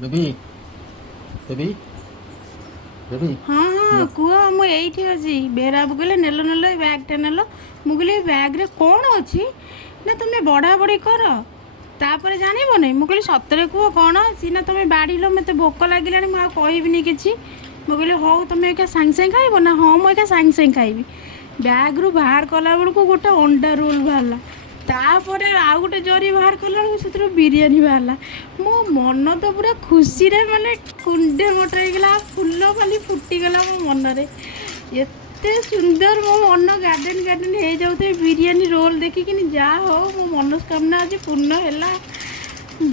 Baby baby baby ହଁ ହଁ କୁହ ମୁଁ ଏଇଠି ଅଛି। ବେହେରାବୁ କହିଲେ ନେଲ ନେଲ ଏ ବ୍ୟାଗ୍ଟା ନେଲ। ମୁଁ କହିଲି ଏ ବ୍ୟାଗ୍ରେ କ'ଣ ଅଛି ନା ତୁମେ ବଢ଼ାବଢ଼ି କର ତାପରେ ଜାଣିବନି। ମୁଁ କହିଲି ସତରେ କୁହ କ'ଣ ଅଛି ନା ତୁମେ ବାଢ଼ିଲ ମୋତେ ଭୋକ ଲାଗିଲାଣି ମୁଁ ଆଉ କହିବିନି କିଛି। ମୁଁ କହିଲି ହଉ ତୁମେ ଏକା ସାଙ୍ଗେ ସାଙ୍ଗେ ଖାଇବ ନା ହଁ ମୁଁ ଏକା ସାଙ୍ଗେ ସାଙ୍ଗେ ଖାଇବି। ବ୍ୟାଗ୍ରୁ ବାହାର କଲା ବେଳକୁ ଗୋଟେ ଅଣ୍ଡା ରୋଲ୍ ବାହାରିଲା। ତାପରେ ଆଉ ଗୋଟେ ଜରି ବାହାର କଲା ବେଳକୁ ସେଥିରୁ ବିରିୟାନୀ ବାହାରିଲା। ମୋ ମନ ତ ପୁରା ଖୁସିରେ ମାନେ କୁଣ୍ଡେ ମୋଟ ହେଇଗଲା। ଫୁଲ ଖାଲି ଫୁଟିଗଲା ମୋ ମନରେ। ଏତେ ସୁନ୍ଦର ମୋ ମନ ଗାର୍ଡ଼େନ୍ ଗାର୍ଡ଼େନ୍ ହେଇଯାଉଥାଏ ବିରିୟାନୀ ରୋଲ୍ ଦେଖିକିନି। ଯାହା ହଉ ମୋ ମନସ୍କାମନା ଆଜି ପୂର୍ଣ୍ଣ ହେଲା।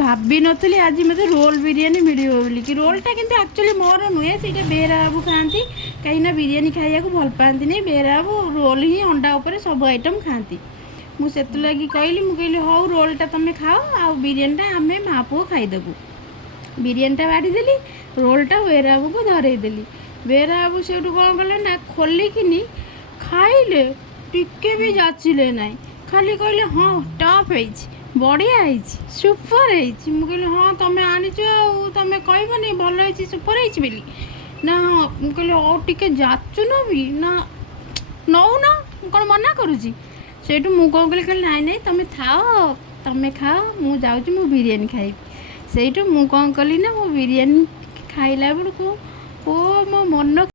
ଭାବିନଥିଲି ଆଜି ମୋତେ ରୋଲ୍ ବିରିୟାନୀ ମିଳିବ ବୋଲିକି। ରୋଲ୍ଟା କିନ୍ତୁ ଆକ୍ଚୁଆଲି ମୋର ନୁହେଁ, ସେଇଟା ବେହେରା ବାବୁ ଖାଆନ୍ତି। କାହିଁକିନା ବିରିୟାନୀ ଖାଇବାକୁ ଭଲ ପାଆନ୍ତିନି। ବେହେରା ବାବୁ ରୋଲ୍ ହିଁ ଅଣ୍ଡା ଉପରେ ସବୁ ଆଇଟମ୍ ଖାଆନ୍ତି। ମୁଁ ସେଥିଲାଗି କହିଲି, ମୁଁ କହିଲି ହଉ ରୋଲ୍ଟା ତୁମେ ଖାଅ ଆଉ ବିରିୟାନୀଟା ଆମେ ମା ପୁଅ ଖାଇଦେବୁ। ବିରିୟାନୀଟା ବାଢ଼ିଦେଲି, ରୋଲ୍ଟା ବେହେରା ବାବୁକୁ ଧରେଇଦେଲି। ବେହେରା ବାବୁ ସେଇଠୁ କ'ଣ କଲେ ନା ଖୋଲିକିନି ଖାଇଲେ, ଟିକେ ବି ଯାଚିଲେ ନାହିଁ। ଖାଲି କହିଲେ ହଁ ଟପ୍ ହେଇଛି, ବଢ଼ିଆ ହେଇଛି, ସୁପର୍ ହେଇଛି। ମୁଁ କହିଲି ହଁ ତୁମେ ଆଣିଛ ଆଉ ତୁମେ କହିବନି ଭଲ ହେଇଛି ସୁପର୍ ହେଇଛି ବୋଲି ନା। ହଁ ମୁଁ କହିଲି ଆଉ ଟିକେ ଯାଚୁନ ବି ନା, ନେଉନ ମୁଁ କ'ଣ ମନା କରୁଛି। ସେଇଠୁ ମୁଁ କ'ଣ କଲି କହିଲି ନାଇଁ ନାଇଁ ତୁମେ ଥାଅ, ତୁମେ ଖାଅ, ମୁଁ ଯାଉଛି ମୁଁ ବିରିୟାନୀ ଖାଇବି। ସେଇଠୁ ମୁଁ କ'ଣ କଲି ନା ମୁଁ ବିରିୟାନୀ ଖାଇଲା ବେଳକୁ ଓ ମୋ ମନ